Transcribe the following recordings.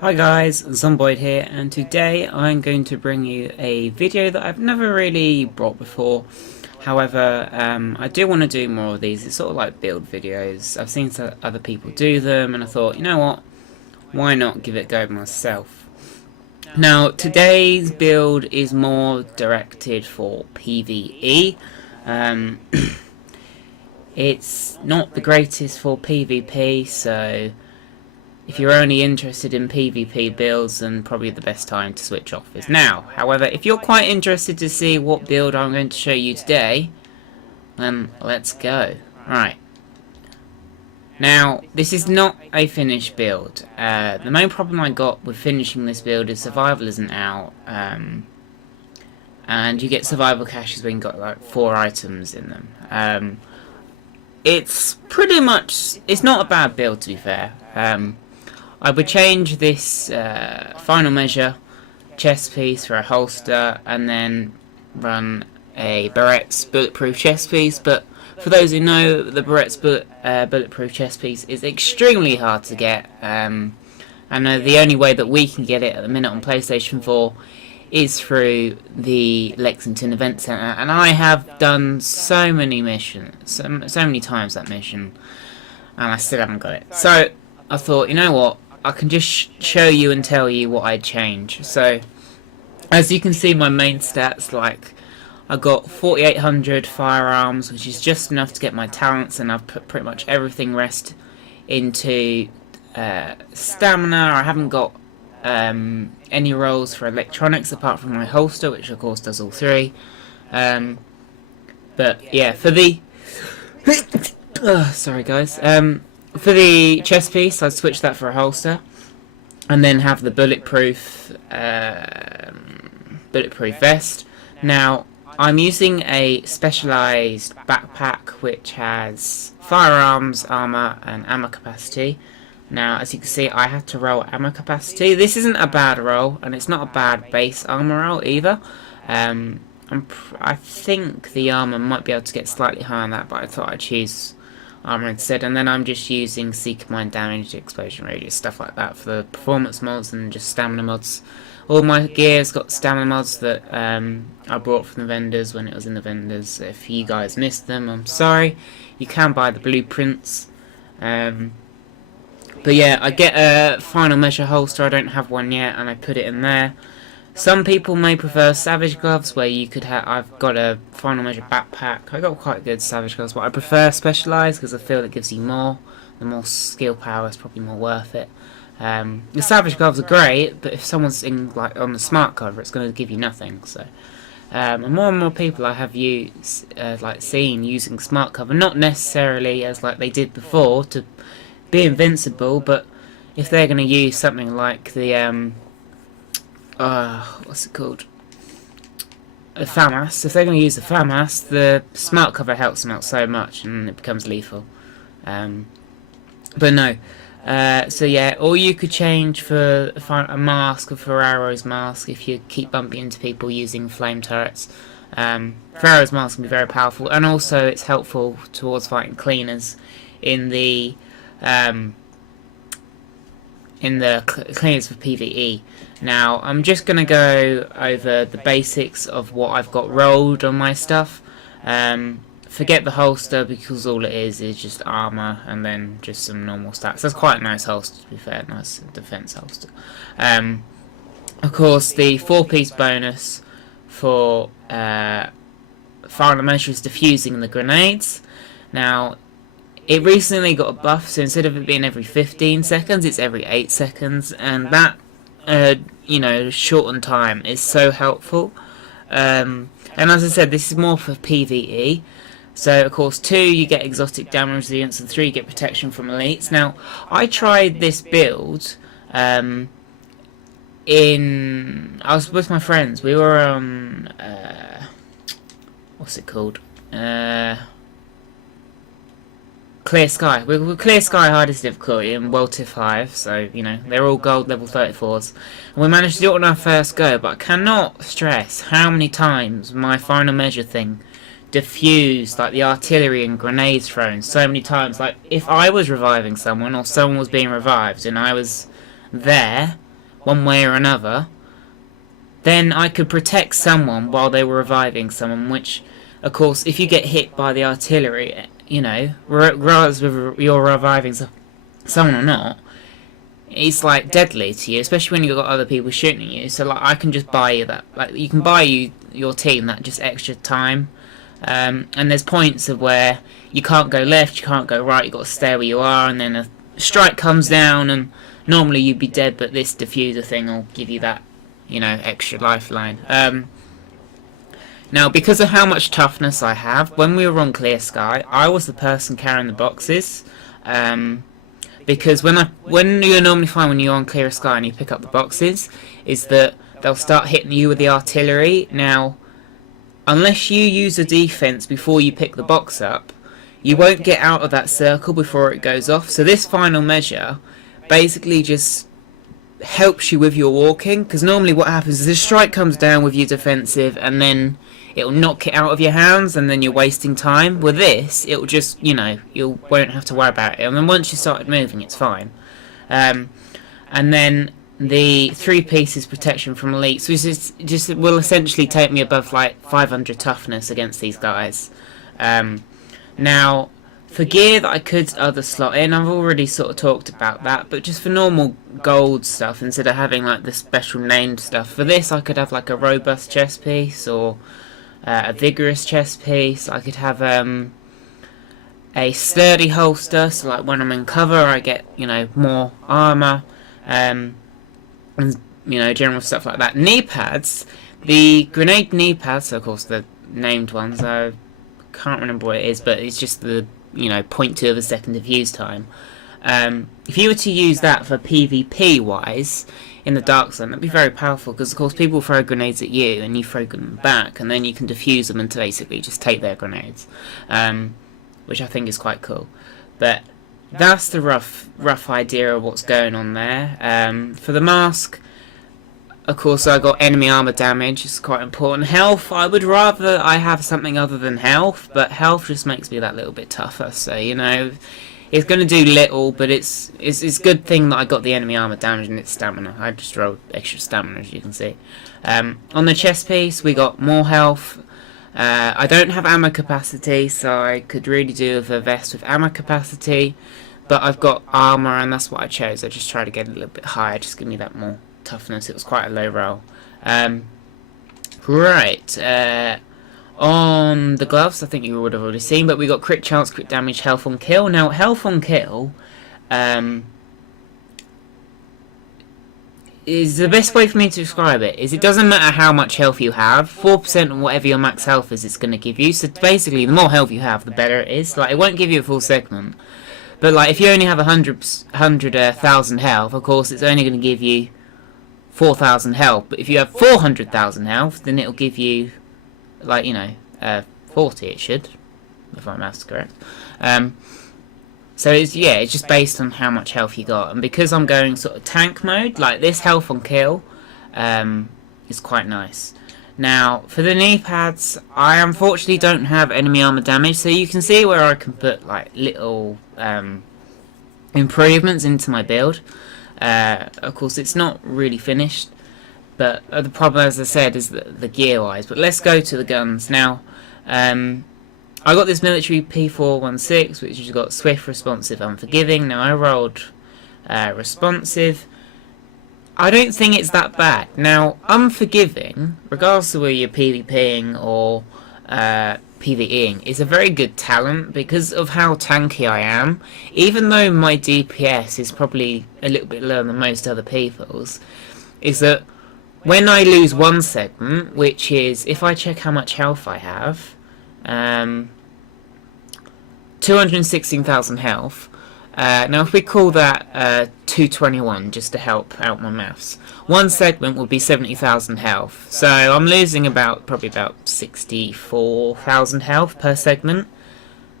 Hi guys, Zomboid here, and today I'm going to bring you a video that I've never really brought before. However, I do want to do more of these. It's sort of like build videos. I've seen other people do them, and I thought, you know what, why not give it a go myself? Now, today's build is more directed for PvE. Um, it's not the greatest for PvP, so if you're only interested in PvP builds, then probably the best time to switch off is now. However, if you're quite interested to see what build I'm going to show you today, then let's go. Right. Now, this is not a finished build. The main problem I got with finishing this build is survival isn't out. And you get survival caches when you've got like 4 items in them. It's pretty much... it's not a bad build, to be fair. I would change this final measure chest piece for a holster and then run a Barrett's bulletproof chest piece, but for those who know, the Barrett's bulletproof chest piece is extremely hard to get, and the only way that we can get it at the minute on PlayStation 4 is through the Lexington Event Center, and I have done so many missions, so many times that mission, and I still haven't got it. So I thought, you know what, I can just show you and tell you what I'd change. So, as you can see, my main stats, like, I got 4,800 firearms, which is just enough to get my talents, and I've put pretty much everything rest into stamina. I haven't got any rolls for electronics apart from my holster, which of course does all 3. But yeah, for the sorry guys. For the chest piece, I'd switch that for a holster, and then have the bulletproof vest. Now, I'm using a specialised backpack which has firearms, armour, and ammo capacity. Now, as you can see, I had to roll ammo capacity. This isn't a bad roll, and it's not a bad base armour roll either. I think the armour might be able to get slightly higher on that, but I thought I'd choose armor instead, and then I'm just using Seeker Mine damage, explosion radius, stuff like that for the performance mods and just stamina mods. All my gear's got stamina mods that I brought from the vendors when it was in the vendors. If you guys missed them, I'm sorry. You can buy the blueprints. But yeah, I get a final measure holster. I don't have one yet, and I put it in there. Some people may prefer Savage Gloves, where you could have... I've got a final measure backpack. I got quite good Savage Gloves, but I prefer Specialized because I feel it gives you more. The more skill power is probably more worth it. The Savage Gloves are great, but if someone's in like on the smart cover, it's going to give you nothing. So, and more people I have seen using smart cover, not necessarily as like they did before to be invincible, but if they're going to use something like the what's it called? The FAMAS. If they're going to use the FAMAS, the smart cover helps them out so much, and it becomes lethal. But no. So yeah, or you could change for a mask, a Ferraro's mask, if you keep bumping into people using flame turrets. Ferraro's mask can be very powerful, and also it's helpful towards fighting cleaners in the cleaners for PvE. Now, I'm just going to go over the basics of what I've got rolled on my stuff. Forget the holster, because all it is just armour and then just some normal stats. That's quite a nice holster, to be fair, nice defense holster. Of course, the 4-piece bonus for final measure is diffusing the grenades. Now, it recently got a buff, so instead of it being every 15 seconds, it's every 8 seconds, and that, shortened time is so helpful. And as I said, this is more for PvE. So, of course, 2, you get exotic damage resilience, and 3, you get protection from elites. Now, I tried this build I was with my friends. We were on... what's it called? Clear Sky. We're Clear Sky hardest difficulty in World TIFF 5, so, they're all gold level 34s. And we managed to do it on our first go, but I cannot stress how many times my final measure thing diffused, like the artillery and grenades thrown so many times. Like, if I was reviving someone, or someone was being revived, and I was there, one way or another, then I could protect someone while they were reviving someone, which, of course, if you get hit by the artillery, you know, regardless of you're reviving someone or not, it's like deadly to you, especially when you've got other people shooting you. So like, I can just buy you that, like, you can buy your team that just extra time. And there's points of where you can't go left, you can't go right, you've got to stay where you are, and then a strike comes down, and normally you'd be dead, but this diffuser thing will give you that, you know, extra lifeline. Now, because of how much toughness I have, when we were on Clear Sky, I was the person carrying the boxes. Because when you normally find when you're on Clear Sky and you pick up the boxes, is that they'll start hitting you with the artillery. Now, unless you use a defense before you pick the box up, you won't get out of that circle before it goes off. So this final measure basically just helps you with your walking, because normally what happens is the strike comes down with your defensive and then it'll knock it out of your hands and then you're wasting time. With this, it'll just, you know, you won't have to worry about it, and then once you started moving, it's fine. And then the 3 pieces protection from elites, which is just will essentially take me above like 500 toughness against these guys. Now, for gear that I could other slot in, I've already sort of talked about that, but just for normal gold stuff, instead of having like the special named stuff, for this I could have like a robust chest piece, or a vigorous chest piece. I could have a sturdy holster, so like when I'm in cover I get, you know, more armour, and, you know, general stuff like that. Knee pads, the grenade knee pads, so of course the named ones, I can't remember what it is, but it's just the, you know, 0.2 of a second of use time. If you were to use that for PvP wise in the dark zone, that'd be very powerful, because of course people throw grenades at you and you throw them back, and then you can defuse them and to basically just take their grenades, which I think is quite cool. But that's the rough idea of what's going on there. For the mask, of course, I got enemy armor damage. It's quite important. Health, I would rather I have something other than health, but health just makes me that little bit tougher. So, you know, it's going to do little, but it's a good thing that I got the enemy armor damage and its stamina. I just rolled extra stamina, as you can see. On the chest piece, we got more health. I don't have ammo capacity, so I could really do with a vest with ammo capacity, but I've got armor, and that's what I chose. I just tried to get a little bit higher, just give me that more toughness. It was quite a low roll. Right, on the gloves, I think you would have already seen, but we got crit chance, crit damage, health on kill. Now, health on kill is the best way for me to describe it. Is it doesn't matter how much health you have, 4% of whatever your max health is, it's going to give you. So basically, the more health you have, the better it is. Like, it won't give you a full segment, but like if you only have 100,000 health, of course, it's only going to give you 4,000 health. But if you have 400,000 health, then it'll give you, like, you know, 40. It should, if my maths correct. So it's, yeah, it's just based on how much health you got, and because I'm going sort of tank mode, like this health on kill is quite nice. Now for the knee pads, I unfortunately don't have enemy armor damage, so you can see where I can put like little improvements into my build. Of course, it's not really finished, but the problem, as I said, is the gear wise. But let's go to the guns now. I got this military P416, which has got swift, responsive, unforgiving. Now I rolled responsive. I don't think it's that bad. Now, unforgiving, regardless of whether you're PvPing or PvEing, is a very good talent because of how tanky I am. Even though my DPS is probably a little bit lower than most other people's, is that when I lose one segment, which is, if I check how much health I have, 216,000 health. Now if we call that 221, just to help out my maths, one segment would be 70,000 health. So I'm losing probably about 64,000 health per segment.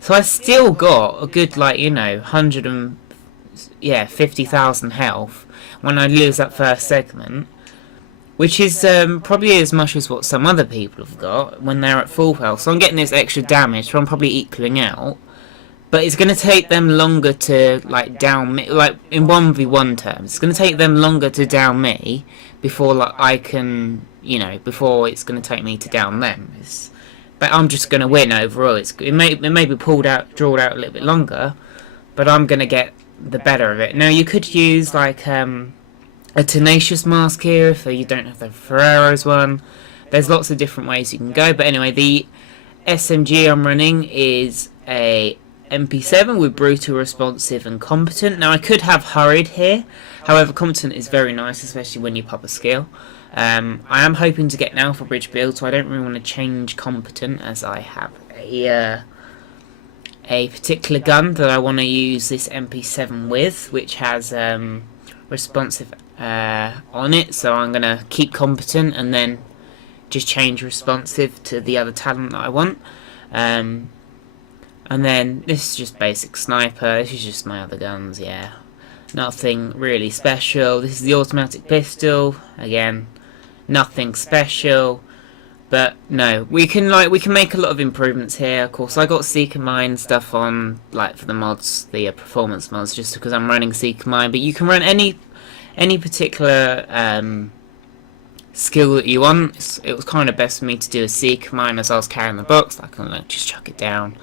So I still got a good, like, you know, 50,000 health when I lose that first segment, which is probably as much as what some other people have got when they're at full health. So I'm getting this extra damage, so I'm probably equaling out. but it's going to take them longer to like down me, like in 1v1 terms. It's going to take them longer to down me before like I can, you know, before it's going to take me to down them. But I'm just going to win overall. It may be drawn out a little bit longer, but I'm going to get the better of it. Now you could use like a tenacious mask here if you don't have the Ferrero's one. There's lots of different ways you can go, but anyway, the SMG I'm running is a MP7 with brutal, responsive and competent. Now I could have hurried here, however competent is very nice, especially when you pop a skill. I am hoping to get an Alpha Bridge build, so I don't really want to change competent, as I have a particular gun that I want to use this MP7 with, which has responsive on it, so I'm going to keep competent and then just change responsive to the other talent that I want. And then this is just basic sniper. This is just my other guns, yeah. Nothing really special. This is the automatic pistol. Again, nothing special. But no, we can make a lot of improvements here. Of course, I got Seeker Mine stuff on, like for the mods, the performance mods, just because I'm running Seeker Mine. But you can run any particular skill that you want. It was kind of best for me to do a Seeker Mine as I was carrying the box. I can like just chuck it down.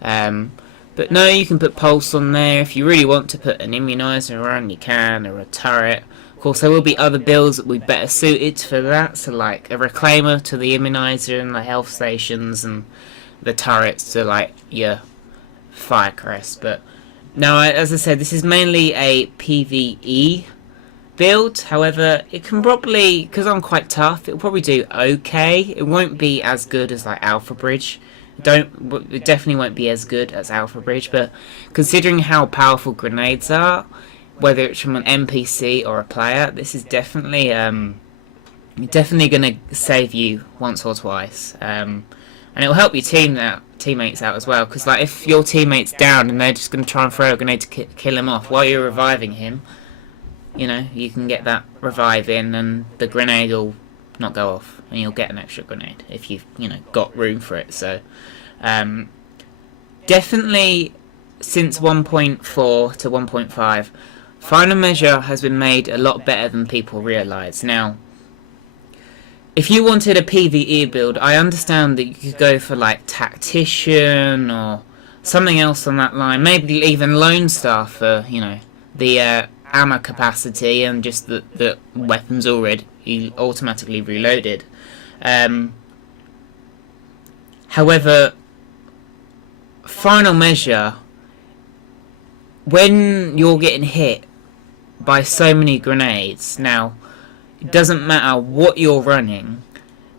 But no, you can put pulse on there. If you really want to put an immunizer on, you can, or a turret. Of course, there will be other builds that will be better suited for that. So like a reclaimer to the immunizer and the health stations, and the turrets to like your fire crest. But now, as I said, this is mainly a PvE build. However, it can probably, because I'm quite tough, it'll probably do okay. It won't be as good as like Alpha Bridge. It definitely won't be as good as Alpha Bridge, but considering how powerful grenades are, whether it's from an NPC or a player, this is definitely going to save you once or twice, and it will help your teammates out as well. Because like if your teammate's down and they're just going to try and throw a grenade to kill him off while you're reviving him, you know, you can get that revive in, and the grenade will not go off, and you'll get an extra grenade if you've got room for it. So definitely since 1.4 to 1.5, Final Measure has been made a lot better than people realise. Now, if you wanted a PvE build, I understand that you could go for like Tactician or something else on that line, maybe even Lone Star for the ammo capacity and just the weapons already automatically reloaded. However, Final Measure, when you're getting hit by so many grenades, now it doesn't matter what you're running,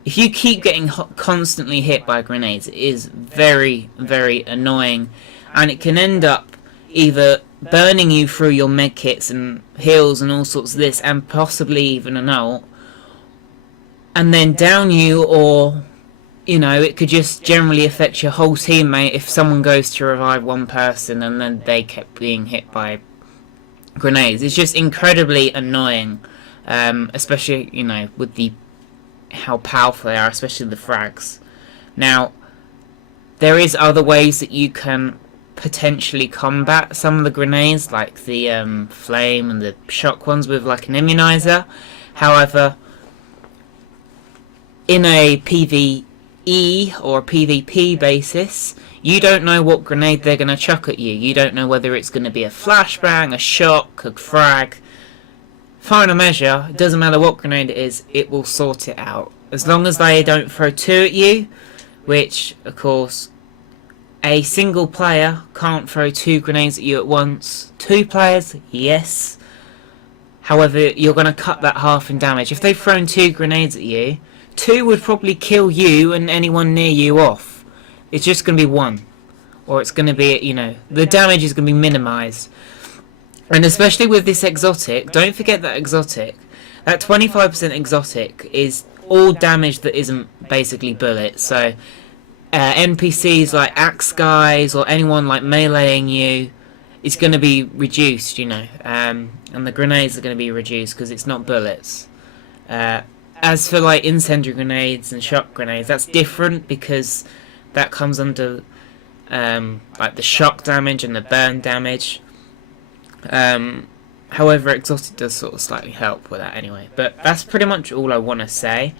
if you keep getting constantly hit by grenades, it is very, very annoying, and it can end up either burning you through your medkits and heals and all sorts of this, and possibly even an ult, and then down you, or it could just generally affect your whole teammate if someone goes to revive one person and then they kept being hit by grenades. It's just incredibly annoying, especially with how powerful they are, especially the frags. Now, there is other ways that you can potentially combat some of the grenades, like the flame and the shock ones with like an immunizer. However, in a PvE or a PvP basis, you don't know what grenade they're going to chuck at you. You don't know whether it's going to be a flashbang, a shock, a frag. Final Measure, it doesn't matter what grenade it is, it will sort it out. As long as they don't throw two at you, which, of course, a single player can't throw two grenades at you at once. Two players, yes. However, you're going to cut that half in damage. If they've thrown two grenades at you, two would probably kill you and anyone near you off. It's just going to be one. Or it's going to be, the damage is going to be minimised. And especially with this exotic, don't forget that exotic. That 25% exotic is all damage that isn't basically bullets. So, NPCs like axe guys or anyone like meleeing you, it's going to be reduced, and the grenades are going to be reduced because it's not bullets. As for like incendiary grenades and shock grenades, that's different because that comes under like the shock damage and the burn damage. However, exhausted does sort of slightly help with that anyway. But that's pretty much all I want to say.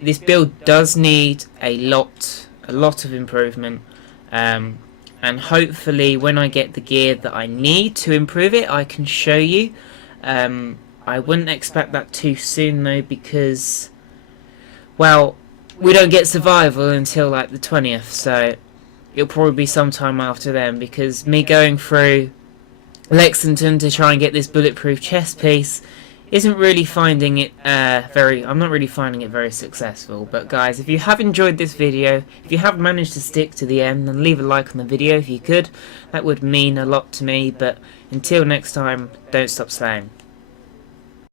This build does need a lot of improvement, and hopefully when I get the gear that I need to improve it, I can show you. I wouldn't expect that too soon though, because, well, we don't get survival until like the 20th, so it'll probably be sometime after then, because me going through Lexington to try and get this bulletproof chest piece isn't really finding it I'm not really finding it very successful. But guys, if you have enjoyed this video, if you have managed to stick to the end, then leave a like on the video if you could. That would mean a lot to me. But until next time, don't stop slaying.